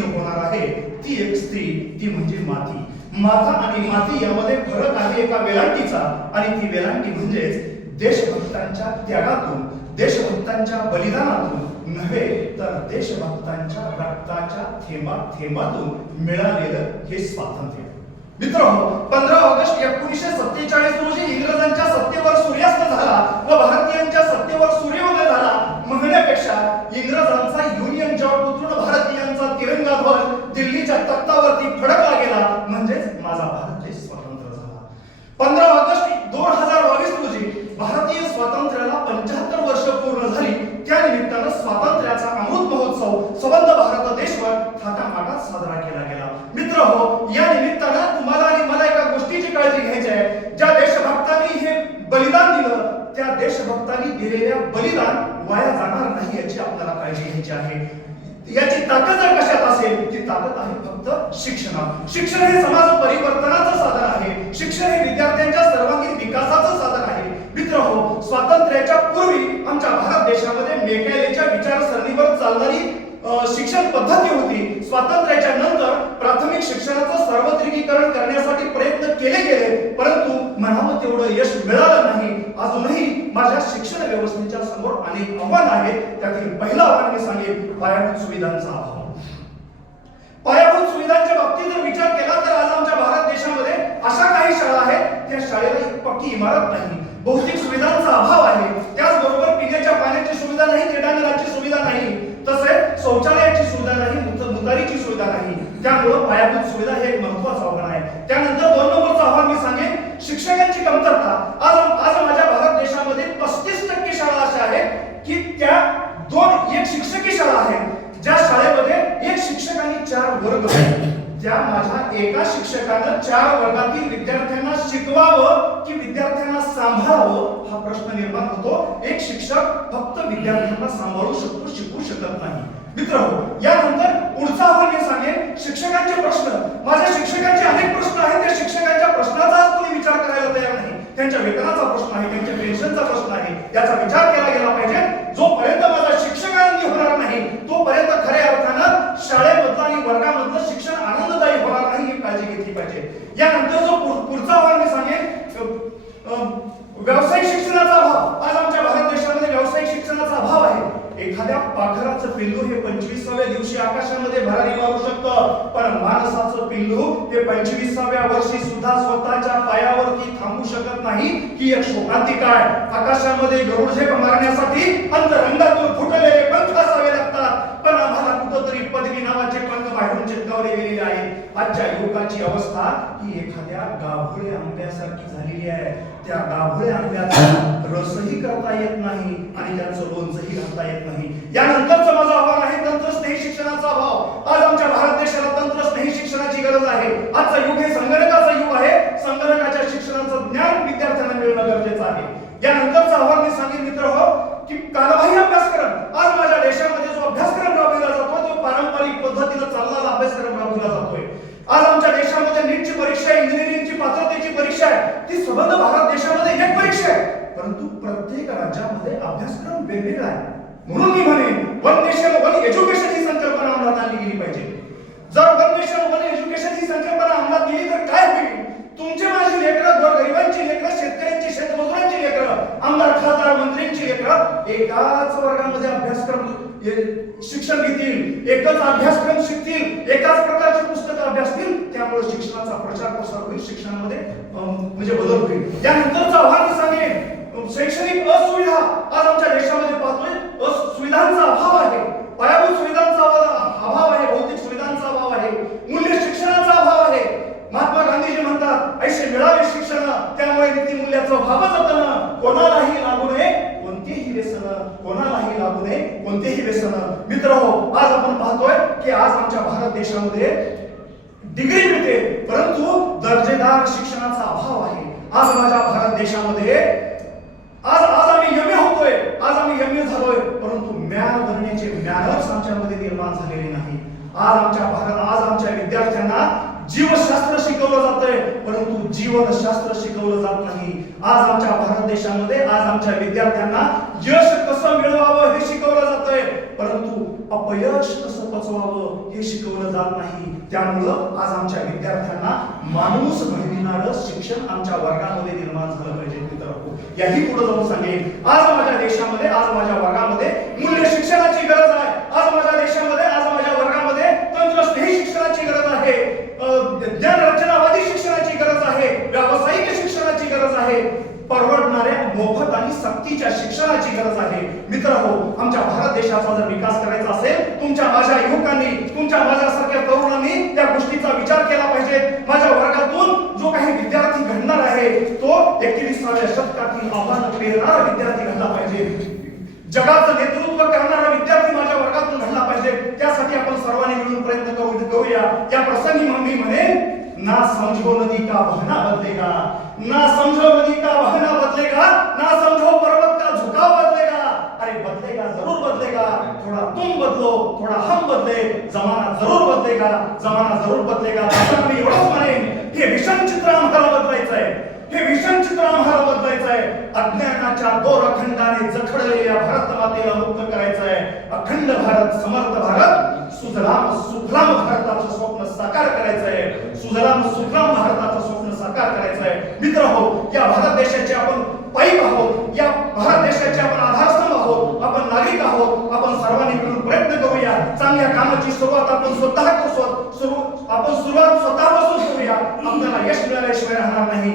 होणार आहे ती एक स्त्री, ती म्हणजे माती. माता आणि माती यामध्ये फरक आहे एका वेलांटीचा, आणि ती वेलांटी म्हणजेच देशभक्तांच्या त्यागातून, देशभक्तांच्या बलिदानातून नव्हे तर देशभक्तांच्या रक्ताच्या थेंबातून मिळालेलं हे स्वातंत्र्य. मित्रांनो, 15 ऑगस्ट 1947 रोजी इंग्रजांच्या सत्तेवर सूर्यास्त झाला व भारतीयांच्या सत्तेवर सूर्योदय झाला म्हणण्यापेक्षा इंग्रजांचा युनियन जॉब उतरून भारतीयांचा तिरंगा ध्वज दिल्लीच्या तख्तावरती फडकला गेला, म्हणजेच माझा भारत देश स्वतंत्र झाला. 15 ऑगस्ट 2022 रोजी भारतीय स्वातंत्र्याला 75 वर्ष पूर्ण झाली. त्या निमित्तानं स्वातंत्र्याचा अमृत महोत्सव संबंध भारत देशभर थाटामाटात साजरा केला गेला. मित्रहो, या निमित्तानं तुम्हाला आणि मला एका गोष्टीची काळजी घ्यायची आहे. ज्या देशभक्तांनी हे बलिदान दिलं, त्या देशभक्तांनी दिलेल्या बलिदान वाया जाणार नाही याची आपल्याला काळजी घ्यायची आहे. याची ताकद जर कशात असेल, ती ताकद आहे फक्त शिक्षणात. शिक्षण हे समाज परिवर्तनाचं साधन आहे. शिक्षण हे विद्यार्थ्यांच्या सर्वांगीण विकासाचं साधन आहे. मित्रहो, स्वातंत्र्याच्या पूर्वी आमच्या भारत देशामध्ये मेकॅलेच्या विचारसरणीवर चालणारी शिक्षण पद्धती होती. स्वातंत्र्याच्या नंतर प्राथमिक शिक्षणाचं सार्वत्रिकीकरण करण्यासाठी प्रयत्न केले गेले, परंतु म्हणावं तेवढं यश मिळालं नाही. अजूनही माझ्या शिक्षण व्यवस्थेच्या समोर अनेक आव्हान आहेत. त्यातील पहिलं आव्हान मी सांगेन, पायाभूत सुविधांचा अभाव. पायाभूत सुविधांच्या बाबतीत जर विचार केला तर आज आमच्या भारत देशामध्ये अशा काही शाळा आहेत, त्या शाळेला एक पक्की इमारत नाही, भौतिक सुविधांचा अभाव आहे. त्याचबरोबर पिण्याच्या पाण्याची सुविधा नाही, क्रीडांगणाची सुविधा नाही, तसेच शौचालयाची सुविधा नाही, मुतारीची सुविधा नाही. त्यामुळे पायाभूत सुविधा हे एक महत्त्वाचं आव्हान आहे. त्यानंतर 2 नंबरचं आव्हान मी सांगेन, शिक्षकांची कमतरता. आज माझ्या भारत देशामध्ये 35% शाळा अशा आहेत की त्या 1 शिक्षकी शाळा आहेत, ज्या शाळेमध्ये 1 शिक्षक आणि 4 वर्ग आहेत. त्या माझ्या एका शिक्षकानं 4 वर्गातील विद्यार्थ्यांना शिकवावं की विद्यार्थ्यांना सांभाळावं हा प्रश्न निर्माण होतो. एक शिक्षक फक्त विद्यार्थ्यांना सांभाळू शकतो, शिकवू शकत नाही. मित्रांनो, यानंतर पुढचा आव्हान मी सांगेन, शिक्षकांचे प्रश्न. माझ्या शिक्षकांचे अनेक प्रश्न आहेत. त्या शिक्षकांच्या प्रश्नाचा आज कोणी विचार करायला तयार नाही. त्यांच्या वेतनाचा प्रश्न आहे, त्यांच्या पेन्शनचा प्रश्न आहे, याचा विचार केला गेला पाहिजे. जोपर्यंत माझा शिक्षक आनंदी होणार नाही, तोपर्यंत खऱ्या अर्थानं शाळेमधलं आणि वर्गामधलं शिक्षण आनंददायी होणार नाही, ही काळजी घेतली पाहिजे. यानंतर जो पुढचा आव्हान मी सांगेन, व्यावसायिक शिक्षणाचा अभाव. आज आमच्या भारत देशामध्ये व्यावसायिक शिक्षणाचा अभाव आहे. एखाद्या पाखराचं पिल्लू हे 25व्या दिवशी आकाशामध्ये भरारी मारू शकतं, पण माणसाचं पिल्लू हे 25व्या वर्षी सुद्धा स्वतःच्या पायावरती थांबू शकत नाही. ही एक शोकांतिका आहे. आकाशामध्ये गरुडझेप मारण्यासाठी अंतरंगातून फुटलेले पंख असावे लागतात, पण आम्हाला कुठंतरी पदवी नावाचे पंख बाहेरून चिटकावले गेलेले आहेत. आजच्या युवकाची अवस्था ही एखाद्या गाभोळ्या आंब्यासारखी झालेली आहे. त्या गाभोळ्या आंब्याचा रसही करता येत नाही आणि त्याचं लोणचंही घालता येत नाही. यानंतरचं माझं आव्हान आहे तंत्रस्नेही शिक्षणाचा अभाव. आज आमच्या भारत देशाला तंत्रस्नेही शिक्षणाची गरज आहे. आजचं युग हे संगणकाचं युग आहे. संगणकाच्या शिक्षणाचं ज्ञान विद्यार्थ्यांना मिळणं गरजेचं आहे. यानंतरचं आव्हान मी सांगेन मित्रहो, की कालबाह्य अभ्यासक्रम. आज माझ्या देशामध्ये जो अभ्यासक्रम राबविला जातो तो पारंपरिक पद्धतीने चालणारा अभ्यासक्रम राबविला जातोय. आज आमच्या देशामध्ये नीटची परीक्षा, इंजिनिअरिंगची पात्रतेची परीक्षा आहे, ती संबंध भारत देशामध्ये एक परीक्षा आहे, परंतु प्रत्येक राज्यामध्ये अभ्यासक्रम वेगवेगळा आहे. म्हणून मी म्हणेन, 1 नेशन 1 एज्युकेशन ही संकल्पना अंमलात आणली गेली पाहिजे. जर 1 नेशन 1 एज्युकेशन ही संकल्पना अंमलात गेली तर काय होईल? तुमची माझी लेकरं, गोरगरिबांची लेकरं, शेतकऱ्यांची, शेतमजुरांची लेकरं, आमदार, खासदार, मंत्र्यांची लेकरं एकाच वर्गामध्ये अभ्यासक्रम शिक्षण घेतील, एकच अभ्यासक्रम शिकतील, एकाच प्रकारची पुस्तकं अभ्यासतील. त्यामुळे शिक्षणाचा प्रचार प्रसार होईल, शिक्षणामध्ये म्हणजे बदल होईल. त्यानंतरचं आव्हान मी सांगेन, शैक्षणिक असुविधा. आज आमच्या देशामध्ये पाहतोय सुविधांचा अभाव आहे, पायाभूत सुविधांचा अभाव आहे, भौतिक सुविधांचा अभाव आहे, मूल्य शिक्षणाचा अभाव आहे. महात्मा गांधीजी म्हणतात, ऐसे मिळावे शिक्षण, त्यामुळे नीतिमूल्याचं भाव जतन, कोणालाही लागू नये कोणतेही व्यसन, कोणालाही लागू नये कोणतेही व्यसन. मित्रहो, आज आपण पाहतोय की आज आमच्या भारत देशामध्ये डिग्री मिळते, परंतु दर्जेदार शिक्षणाचा अभाव आहे. आज माझ्या भारत देशामध्ये आज आम्ही एमए होतोय, आज आम्ही एमए झालोय, परंतु ज्ञान भरण्याचे ज्ञानच आमच्यामध्ये निर्माण झालेले नाही. आज आमच्या विद्यार्थ्यांना जीवशास्त्र शिकवलं जातंय, परंतु जीवनशास्त्र शिकवलं जात नाही. आज आमच्या भारत देशामध्ये आज आमच्या विद्यार्थ्यांना यश कसं मिळवावं हे शिकवलं जातंय, परंतु अपयश कसं पचवावं हे शिकवलं जात नाही. त्यामुळं आज आमच्या विद्यार्थ्यांना माणूस घडविणारं शिक्षण आमच्या वर्गामध्ये निर्माण झालं पाहिजे. मित्रांनो, याही पुढे जाऊन सांगेन, आज माझ्या देशामध्ये, आज माझ्या वर्गामध्ये मूल्य शिक्षणाची गरज आहे. आज माझ्या देशामध्ये, आज माझ्या वर्गामध्ये तंत्रस्नेही शिक्षणाची गरज आहे, ज्ञान रचनावादी शिक्षणाची गरज आहे, व्यावसायिक शिक्षणाची गरज आहे, परवडणाऱ्या मोफत आणि सक्तीच्या शिक्षणाची गरज आहे. मित्रहो, आमच्या भारत देशाचा जर विकास करायचा असेल, तुमच्या माझ्या युवकांनी, तुमच्या माझ्यासारख्या तरुणांनी त्या गोष्टीचा विचार केला पाहिजे. माझ्या वर्गातून जो काही विद्यार्थी घडणार आहे तो 21व्या शतकातील आव्हान पेरणारा विद्यार्थी घडला पाहिजे. जगाचं नेतृत्व करणारा विद्यार्थी माझ्या वर्गातून घडला पाहिजे. त्यासाठी आपण सर्वांनी मिळून प्रयत्न करूया. या प्रसंगी मी म्हणेन, ना समझो नदी का बहना बदलेगा, ना समझो नदी का बहना बदलेगा, ना समझो पर्वत का झुकाव बदलेगा. अरे बदलेगा, जरूर बदलेगा. थोड़ा तुम बदलो, थोड़ा हम बदले, जमाना जरूर बदलेगा, जमाना जरूर बदलेगा. मी एवढंच म्हणेन, हे विषम चित्र आम्हाला बदलायचं आहे. हे विषम चित्र आम्हाला बदलायचं आहे. अज्ञानाच्या दोरखंडाने जखडलेल्या भारत मातेला मुक्त करायचं आहे. अखंड भारत, समर्थ भारत, सुजलाम सुफलाम भारताचं स्वप्न साकार करायचं आहे. सुजलाम सुफलाम भारताचं स्वप्न साकार करायचं आहे. मित्रहो, या भारत देशाचे आपण पाईप आहोत, या भारत देशाचे आपण आधारस्तंभ आहोत, आपण नागरिक आहोत. आपण सर्वांनी मिळून प्रयत्न करूया. चांगल्या कामाची सुरुवात आपण स्वतः करू. आपण सुरुवात स्वतःपासून करूया. आपल्याला यश मिळाल्याशिवाय राहणार नाही.